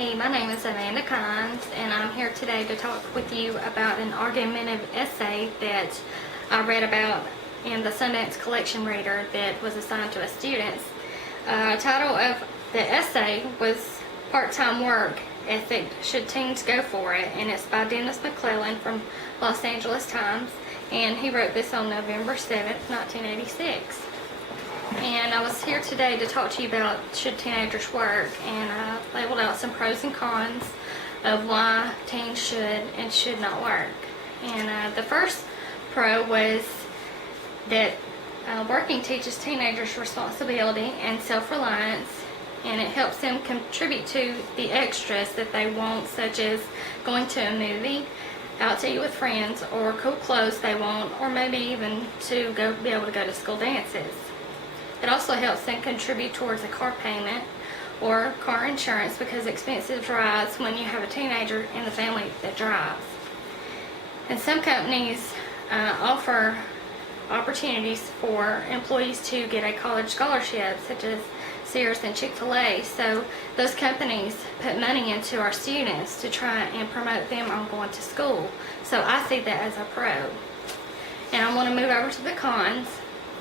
Hey, my name is Amanda Kines, and I'm here today to talk with you about an argumentative essay that I read about in the Sundance Collection Reader that was assigned to us students. Title of the essay was Part-Time Work Ethic, Should Teens Go For It? And it's by Dennis McClellan from Los Angeles Times, and he wrote this on November 7th, 1986. And I was here today to talk to you about should teenagers work, and I labeled out some pros and cons of why teens should and should not work. And the first pro was that working teaches teenagers responsibility and self-reliance, and it helps them contribute to the extras that they want, such as going to a movie, out to eat with friends, or cool clothes they want, or maybe even to be able to go to school dances. It also helps them contribute towards a car payment or car insurance, because expenses rise when you have a teenager in the family that drives. And some companies offer opportunities for employees to get a college scholarship, such as Sears and Chick-fil-A. So those companies put money into our students to try and promote them on going to school. So I see that as a pro. And I want to move over to the cons.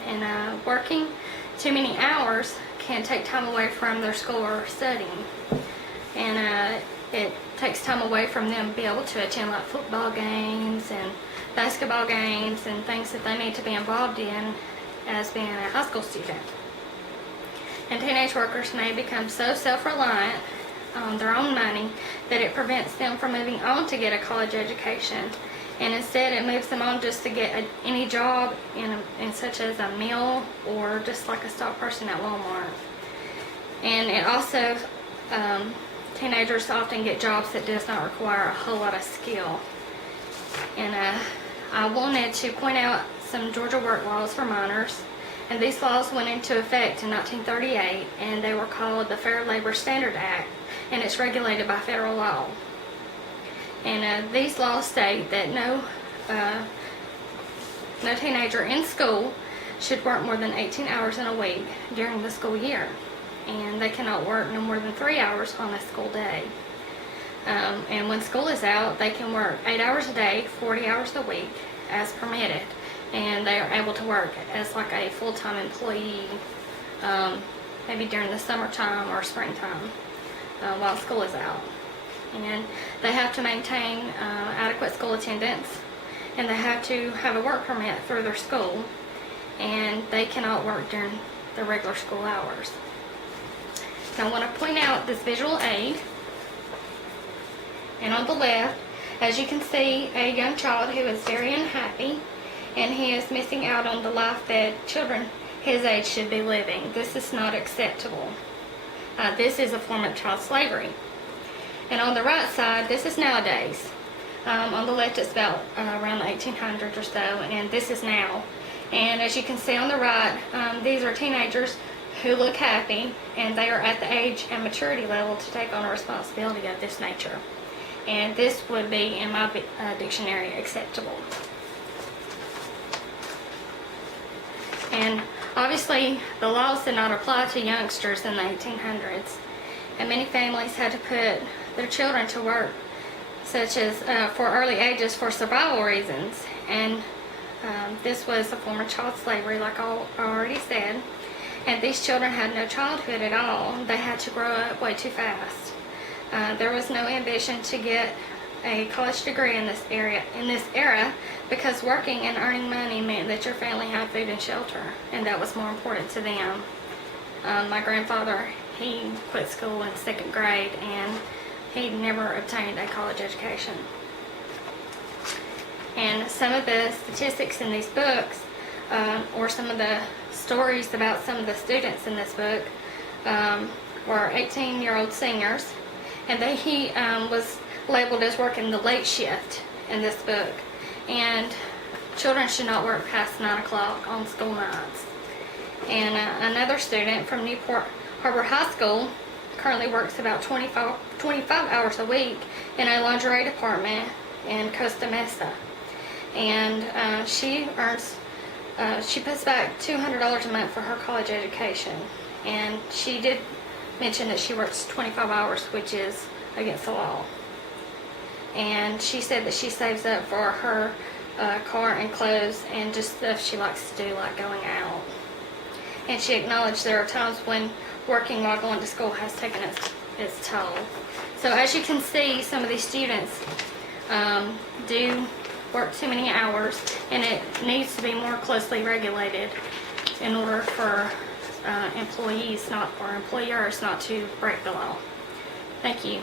And working too many hours can take time away from their school or studying, and it takes time away from them to be able to attend like football games and basketball games and things that they need to be involved in as being a high school student. And teenage workers may become so self-reliant on their own money that it prevents them from moving on to get a college education, and instead it moves them on just to get any job in such as a mill or just like a stock person at Walmart. And it also, teenagers often get jobs that does not require a whole lot of skill. And I wanted to point out some Georgia work laws for minors. And these laws went into effect in 1938, and they were called the Fair Labor Standard Act, and it's regulated by federal law. And these laws state that no teenager in school should work more than 18 hours in a week during the school year, and they cannot work no more than 3 hours on a school day. And when school is out, they can work 8 hours a day, 40 hours a week as permitted, and they are able to work as like a full-time employee, maybe during the summertime or springtime while school is out. And they have to maintain adequate school attendance, and they have to have a work permit through their school, and they cannot work during their regular school hours. Now I want to point out this visual aid, and on the left, as you can see, a young child who is very unhappy, and he is missing out on the life that children his age should be living. This is not acceptable. This is a form of child slavery. And on the right side, this is nowadays. On the left, it's about around the 1800s or so, and this is now. And as you can see on the right, these are teenagers who look happy, and they are at the age and maturity level to take on a responsibility of this nature. And this would be, in my dictionary, acceptable. And obviously, the laws did not apply to youngsters in the 1800s. And many families had to put their children to work, such as for early ages, for survival reasons. And this was a form of child slavery, like I already said. And these children had no childhood at all. They had to grow up way too fast. There was no ambition to get a college degree in this era, because working and earning money meant that your family had food and shelter, and that was more important to them. My grandfather, he quit school in 2nd grade, and he never obtained a college education. And some of the statistics in these books, or some of the stories about some of the students in this book, were 18-year-old seniors, and he was labeled as working the late shift in this book. And children should not work past 9 o'clock on school nights. And another student from Newport Harbor High School currently works about 25 hours a week in a lingerie department in Costa Mesa. And she puts back $200 a month for her college education. And she did mentioned that she works 25 hours, which is against the law. And she said that she saves up for her car and clothes and just stuff she likes to do, like going out. And she acknowledged there are times when working while going to school has taken its toll. So as you can see, some of these students do work too many hours, and it needs to be more closely regulated in order for employees, not for employers, not to break the law. Thank you.